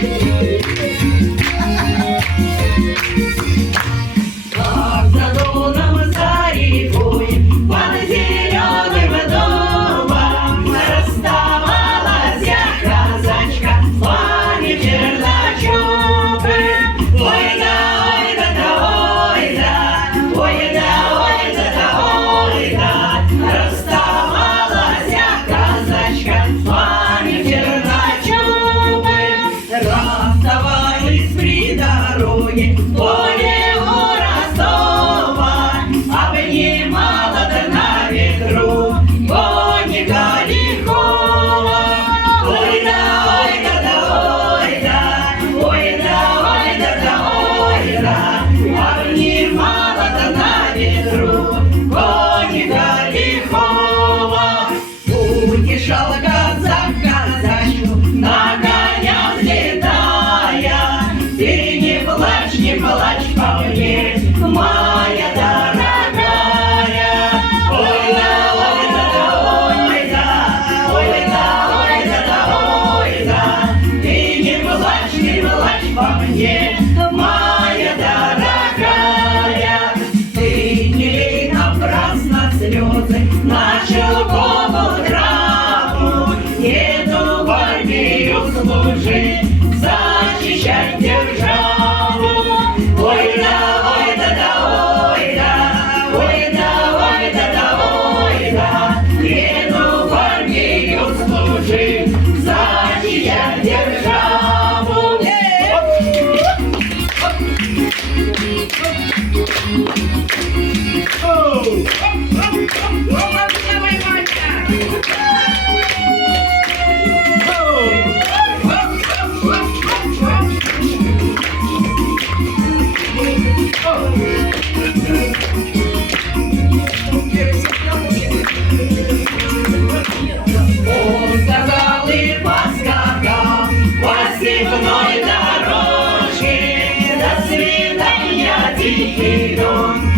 Как за Доном, за рекой, под зеленым дубом расставалась казачка с вами черночубы. Ой да, ой да, да, ой да, ой да, ой да, да, ой да, расставалась казачка с вами черночубы. Расставались при дороге, в поле у Ростова, обнимала да на ветру конника лихого. Ой да, ой да, да, ой да, ой да, ой да, да, ой да, обнимала да на ветру конника лихого. Утешала казак казачку, на коня взлетая: ты не плачь по мне, моя дорогая. Ой да, ой да, да, ой да, ой да, ой да, да, ой да, ты не плачь по мне, моя дорогая. Ты не лей напрасно слезы на шелковую траву, еду в армию служить, защищать державу. Ой да, ой да, да, ой да, ой да, ой да, да, ой да, еду в армию служить, защищать державу. Он сказал и поскакал по степной дорожке, до свидания, тихий дом.